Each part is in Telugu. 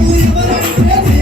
మళ్ళీ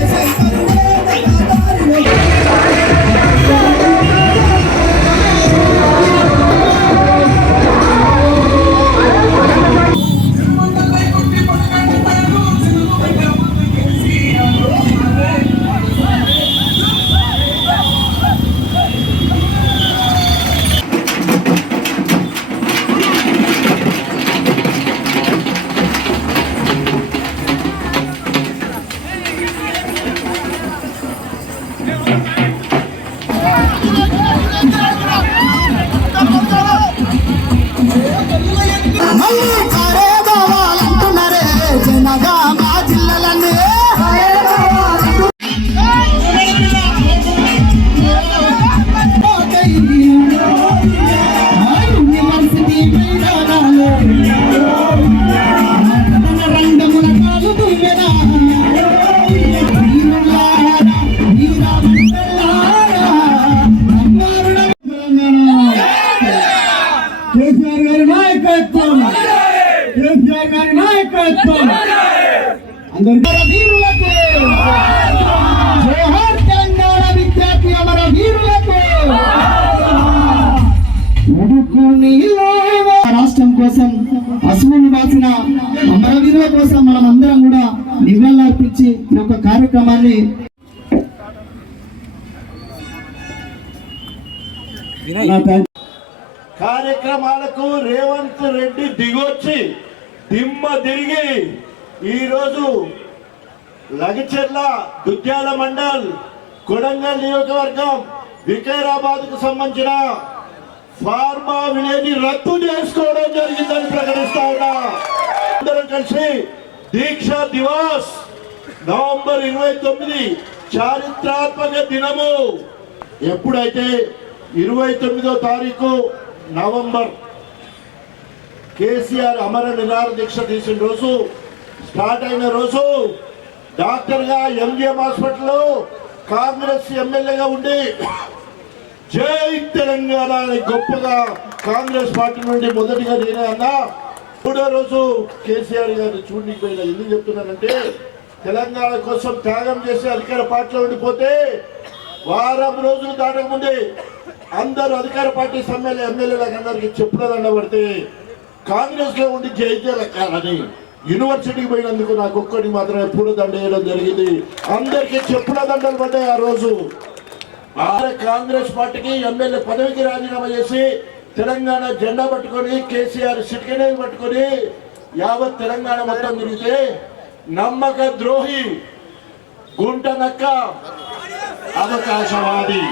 గారి నాయకత్వం అందరి వీరులకు. జోహార్ తెలంగాణ విద్యార్థి అమర వీరులకు. రాష్ట్రం కోసం అసువులు వాసిన అమరవీరుల కోసం మనం అందరం కూడా నివాళులర్పించి ఈ యొక్క కార్యక్రమాన్ని కార్యక్రమాలకు రేవంత్ రెడ్డి దిగొచ్చి దిమ్మ తిరిగి ఈరోజు లగచెర్ల దుద్యాల మండల్ కొడంగల్ నియోజకవర్గం వికారాబాద్కు సంబంధించిన ఫార్మా విలేజ్ రద్దు చేసుకోవడం జరిగిందని ప్రకటిస్తా ఉన్నా. అందరం కలిసి దీక్ష దివాస్ నవంబర్ ఇరవై తొమ్మిది చారిత్రాత్మక దినము. ఎప్పుడైతే ఇరవై తొమ్మిదో తారీఖు నవంబర్ కేసీఆర్ అమర నిరాహార దీక్ష తీసిన రోజు స్టార్ట్ అయిన రోజు డాక్టర్గా ఎంజిఎం హాస్పిటల్లో కాంగ్రెస్ ఎమ్మెల్యేగా ఉండి జై తెలంగాణ అని గొప్పగా కాంగ్రెస్ పార్టీ నుండి మొదటిగా నేనే అన్నా. మూడో రోజు కేసీఆర్ గారు చూడడానికి పోయిన ఎందుకు చెప్తున్నానంటే తెలంగాణ కోసం త్యాగం చేసి అధికార పార్టీలో ఉండిపోతే వారం రోజులు దాటకముందే అందరూ అధికార పార్టీ సమ్మెల్యే ఎమ్మెల్యేలకు అందరికి చెప్పుడదండబడితే కాంగ్రెస్లో ఉండి జై అని యూనివర్సిటీకి పోయినందుకు నాకు ఒక్కటి మాత్రమే పూలదండ వేయడం జరిగింది. అందరికీ చెప్పుల దండలు పడ్డాయి ఆ రోజు. ఆరు కాంగ్రెస్ పార్టీకి ఎమ్మెల్యే పదవికి రాజీనామా చేసి తెలంగాణ జెండా పట్టుకొని కేసీఆర్ సిటికనేలు పట్టుకొని యావత్ తెలంగాణ మొత్తం తిరిగితే నమ్మక ద్రోహి గుంట నక్క అవకాశవాది.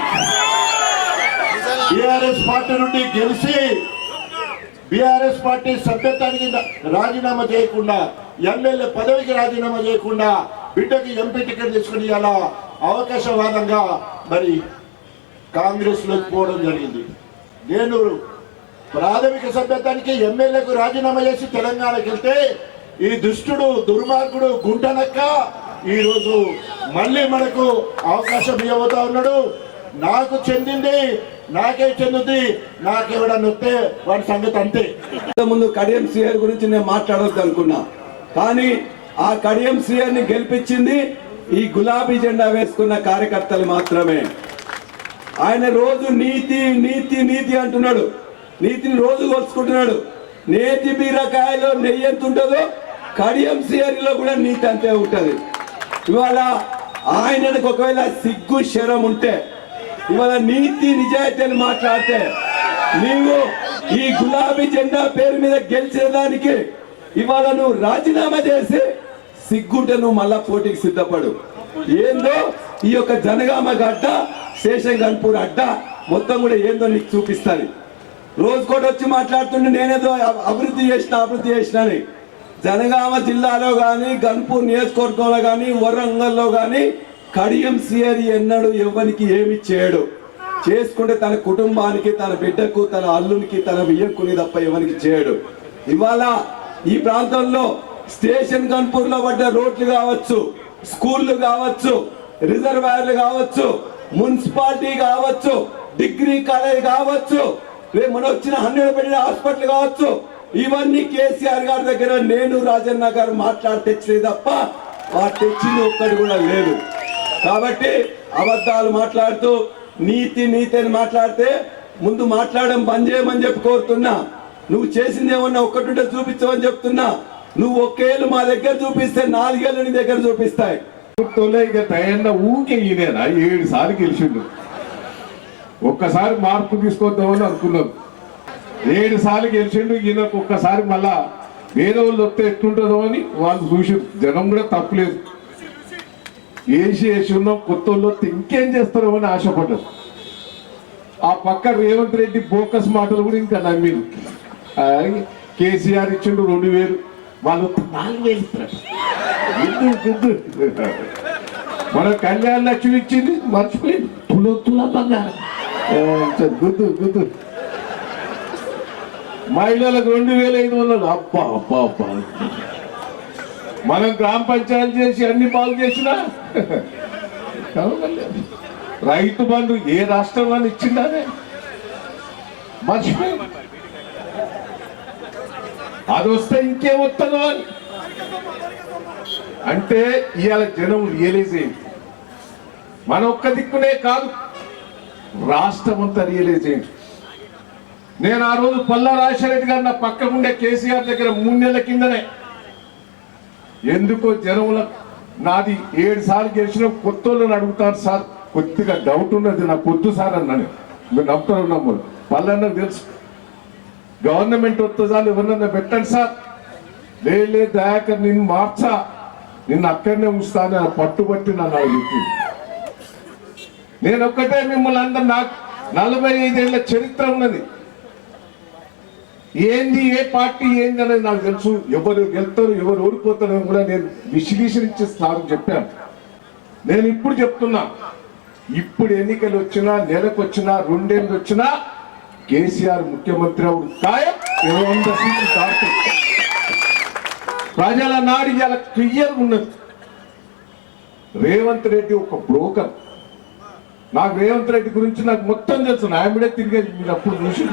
టిఆర్ఎస్ పార్టీ నుండి గెలిచి బీఆర్ఎస్ పార్టీ సభ్యత్వానికి రాజీనామా చేయకుండా ఎమ్మెల్యే పదవికి రాజీనామా చేయకుండా బిడ్డకి ఎంపీ టికెట్ తీసుకుని అలా అవకాశవాదంగా మరి కాంగ్రెస్లోకి పోవడం జరిగింది. నేను ప్రాథమిక సభ్యత్వానికి ఎమ్మెల్యేకు రాజీనామా చేసి తెలంగాణకి వెళ్తే ఈ దుష్టుడు దుర్మార్గుడు గుంటనక్క ఈరోజు మళ్ళీ మనకు అవకాశం ఇవ్వబోతా ఉన్నాడు. నాకు చెందింది నాకే చెందుతుంది నాకెవడన్నా వస్తే వాడి సంగతి అంతే. ముందు కడియం శ్రీహరి గురించి నేను మాట్లాడొద్దు అనుకున్నా. కానీ ఆ కడియం శ్రీహరిని గెలిపించింది ఈ గులాబీ జెండా వేసుకున్న కార్యకర్తలు మాత్రమే. ఆయన రోజు నీతి నీతి నీతి అంటున్నాడు. నీతిని రోజు కోల్చుకుంటున్నాడు. నేతి బీరకాయలో నెయ్యి ఎంత ఉంటుందో కడియం శ్రీహరిలో కూడా నీతి అంతే ఉంటుంది. ఇవాళ ఆయనకు ఒకవేళ సిగ్గు శరం ఉంటే ఇవాళ నీతి నిజాయితీ అని మాట్లాడితే నీవు ఈ గులాబీ జెండా పేరు మీద గెలిచేదానికి ఇవాళ నువ్వు రాజీనామా చేసి సిగ్గుంటే నువ్వు మళ్ళా పోటీకి సిద్ధపడు. ఏందో ఈ యొక్క జనగామ గడ్డ శేషం గన్పూర్ అడ్డ మొత్తం కూడా ఏందో నీకు చూపిస్తుంది. రోజుకోటి వచ్చి మాట్లాడుతుంటే నేనేదో అభివృద్ధి చేసిన అభివృద్ధి చేసిన అని. జనగామ జిల్లాలో కానీ గన్పూర్ నియోజకవర్గంలో కానీ వరంగల్లో కానీ కడియం సియరి ఎన్నడు ఎవరికి ఏమి చేయడు. చేసుకుంటే తన కుటుంబానికి తన బిడ్డకు తన అల్లునికి తన బియ్యకుని తప్ప ఎవరికి చేయడు. ఇవాళ ఈ ప్రాంతంలో స్టేషన్ కన్పూర్లో పడ్డ రోడ్లు కావచ్చు స్కూళ్ళు కావచ్చు రిజర్వాయర్లు కావచ్చు మున్సిపాలిటీ కావచ్చు డిగ్రీ కాలేజ్ కావచ్చు రేపు మన వచ్చిన హండ్రెడ్ పెట్టిన హాస్పిటల్ కావచ్చు ఇవన్నీ కేసీఆర్ గారి దగ్గర నేను రాజన్న గారు మాట్లాడి తెచ్చినవి తప్ప వాడు తెచ్చింది ఒక్కటి కూడా లేదు. కాబట్టి అబద్ధాలు మాట్లాడుతూ నీతి నీతి అని మాట్లాడితే ముందు మాట్లాడడం బంద్ చేయమని చెప్పి కోరుతున్నా. నువ్వు చేసింది ఏమన్నా ఒక్కటుంటే చూపించమని చెప్తున్నా. నువ్వు ఒకేళ్ళు మా దగ్గర చూపిస్తే నాలుగేళ్ళు నీ దగ్గర చూపిస్తాయి. ఇక తయన్న ఊకే ఈయనేనా ఏడు సార్లు గెలిచిండు. ఒక్కసారి మార్పు తీసుకొద్దామని అనుకున్నాం. ఏడు సార్లు గెలిచిండు ఈయనకు ఒక్కసారి మళ్ళా వేరే వాళ్ళు వస్తే ఎట్లుంటుందో అని వాళ్ళు చూసి జనం కూడా తప్పలేదు. వేసి వేసి ఉన్నాం కొత్త ఇంకేం చేస్తారో అని ఆశపడ్డారు ఆ పక్క రేవంత్ రెడ్డి బోకస్ మాటలు కూడా ఇంకా నమ్మిరు. ఆ, కేసీఆర్ ఇచ్చిండు రెండు వేలు. వాళ్ళు నాలుగు వేలు ఇస్తారు. మన కళ్యాణ లక్ష్మి ఇచ్చింది మర్చిపోయింది. తుల తుల బంగారం. గుద్దు గుద్దు. మహిళలకు రెండు వేల ఐదు వందలు. అబ్బా అబ్బా అబ్బా. మనం గ్రామ పంచాయతీ చేసి అన్ని పాలు చేసినా? రైతు బంధు ఏ రాష్ట్రంలో ఇచ్చిందానే మర్చిపోయి. అది వస్తే ఇంకేమొస్తుందో అని అంటే ఇవాళ జనం రియలైజ్ అయింది మన ఒక్క దిక్కునే కాదు రాష్ట్రం అంతా రియలైజ్ అయింది నేను ఆ రోజు పల్లా రాజశేఖర గారు నా పక్కకుండే ఉండే కేసీఆర్ దగ్గర మూడు నెలల కిందనే ఎందుకో జనముల నాది ఏడు సార్లు గెలిచిన కొత్త అడుగుతాను సార్. కొద్దిగా డౌట్ ఉన్నది నాకు. కొద్దు సార్ అన్నాను. మీరు నమ్ముతారు నమ్మరు పల్లన్న తెలుసు. గవర్నమెంట్ వస్తుందా ఎవరన్నా పెట్టండి సార్. లే లే దయాకర్ నిన్ను మార్చా. నిన్ను అక్కడనే ఉంచుతాను. పట్టుబట్టి నన్ను అది నేను ఒక్కటే మిమ్మల్ని అందరు నాకు నలభై ఐదేళ్ళ చరిత్ర ఉన్నది. ఏంది ఏ పార్టీ ఏంది అనేది నాకు తెలుసు. ఎవరు గెలుతారు ఎవరు ఓడిపోతారో కూడా నేను విశ్లేషించిస్తానని చెప్పాను. నేను ఇప్పుడు చెప్తున్నా. ఇప్పుడు ఎన్నికలు వచ్చినా నెలకు వచ్చినా రెండేళ్ళు వచ్చినా కేసీఆర్ ముఖ్యమంత్రి అవుడు ఖాయం. ఇరవై వంద సీట్లు దాటుతుంది ప్రజల నాడి ఇలా క్లియర్ ఉన్నది. రేవంత్ రెడ్డి ఒక బ్రోకర్. నాకు రేవంత్ రెడ్డి గురించి నాకు మొత్తం తెలుసు. నాయమిడే తిరిగేది మీరు అప్పుడు చూసి.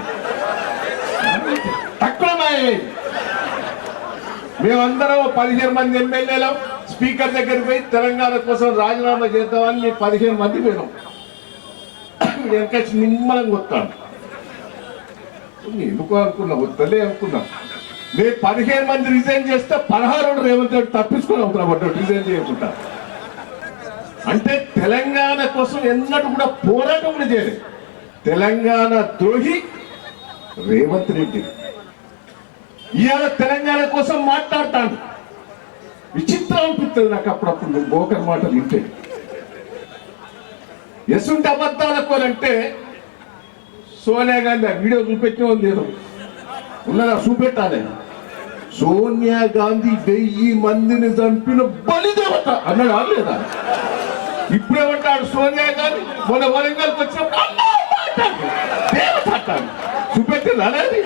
తక్కువ మేమందరం పదిహేను మంది ఎమ్మెల్యేలు స్పీకర్ దగ్గరికి పోయి తెలంగాణ కోసం రాజీనామా చేద్దామని మేము పదిహేను మంది పోయినాం. వెనక నిమ్మలంగా వస్తాను ఎందుకు అనుకున్నా వద్దలే అనుకున్నా. మేము పదిహేను మంది రిజైన్ చేస్తే పదహారు రేవంత్ రెడ్డి తప్పించుకొని అవుతున్నా పడ్డాడు రిజైన్ చేయకుండా. అంటే తెలంగాణ కోసం ఎన్నడూ కూడా పోరాటం కూడా చేయలేదు. తెలంగాణ ద్రోహి రేవంత్ రెడ్డి. ఇవాళ తెలంగాణ కోసం మాట్లాడతాడు. విచిత్రం అనిపిస్తుంది నాకు అప్పుడప్పుడు గోకర్ మాటలు వింటే. ఎసుంటి అబద్ధాలకు సోనియా గాంధీ ఆ వీడియో చూపెట్టిన లేదు ఉన్నదా చూపెట్టాలి. సోనియా గాంధీ వెయ్యి మందిని చంపిన బలిదేవత అన్నాడు అనలేదా ఇప్పుడేమంటాడు సోనియా గాంధీ మొన్న వరంగల్కి వచ్చినప్పుడు చూపెట్టింది అనేది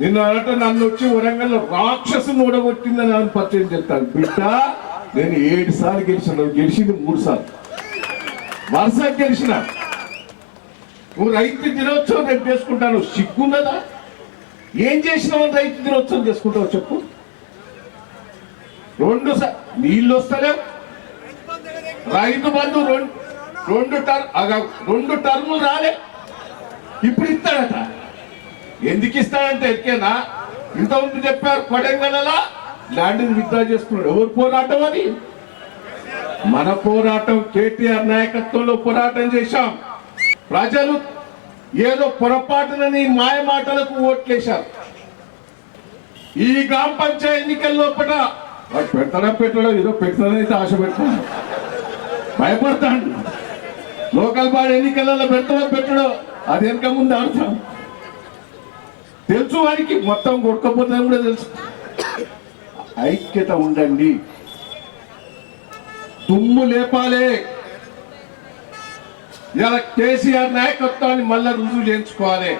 నిన్న అనట నన్ను వచ్చి వరంగల్ రాక్షసుని ఓడగొట్టిందని అని పరిచయం చెప్తాను బిడ్డ నేను ఏడు సార్లు గెలిచిన గెలిచింది మూడు సార్లు. వరుస గెలిచిన. నువ్వు రైతు దినోత్సవం రేపు చేసుకుంటాను సిగ్గున్నదా? ఏం చేసినావు రైతు దినోత్సవం చేసుకుంటావు చెప్పు. రెండు నీళ్ళు వస్తలే రైతు బంధు రెండు రెండు టర్ అగ- రెండు టర్ములు రాలే. ఇప్పుడు ఇస్తాడట. ఎందుకు ఇస్తాడంటే ఎక్కేనా ఇంతకుముందు చెప్పారు కొడంగల్లా ల్యాండ్ని విత్డ్రా చేసుకున్నాడు. ఎవరు పోరాటం అది? మన పోరాటం కేటీఆర్ నాయకత్వంలో పోరాటం చేశాం. ప్రజలు ఏదో పొరపాటునని మాయ మాటలకు ఓట్లేశారు. ఈ గ్రామ పంచాయతీ ఎన్నికల లోపల వాడు పెడతాడా పెట్టడా? ఏదో పెడతాడైతే ఆశ పెడతాడు. భయపడతాడు. లోకల్ బాడీ ఎన్నికలలో పెడతాడో పెట్టడో అది వెనక ముందు ఆడతాం. తెలుసు వారికి మొత్తం కొట్టుకపోతే కూడా తెలుసు. ఐక్యత ఉండండి. దుమ్ము లేపాలే. ఇలా కేసీఆర్ నాయకత్వాన్ని మళ్ళా రుజువు చేయించుకోవాలి.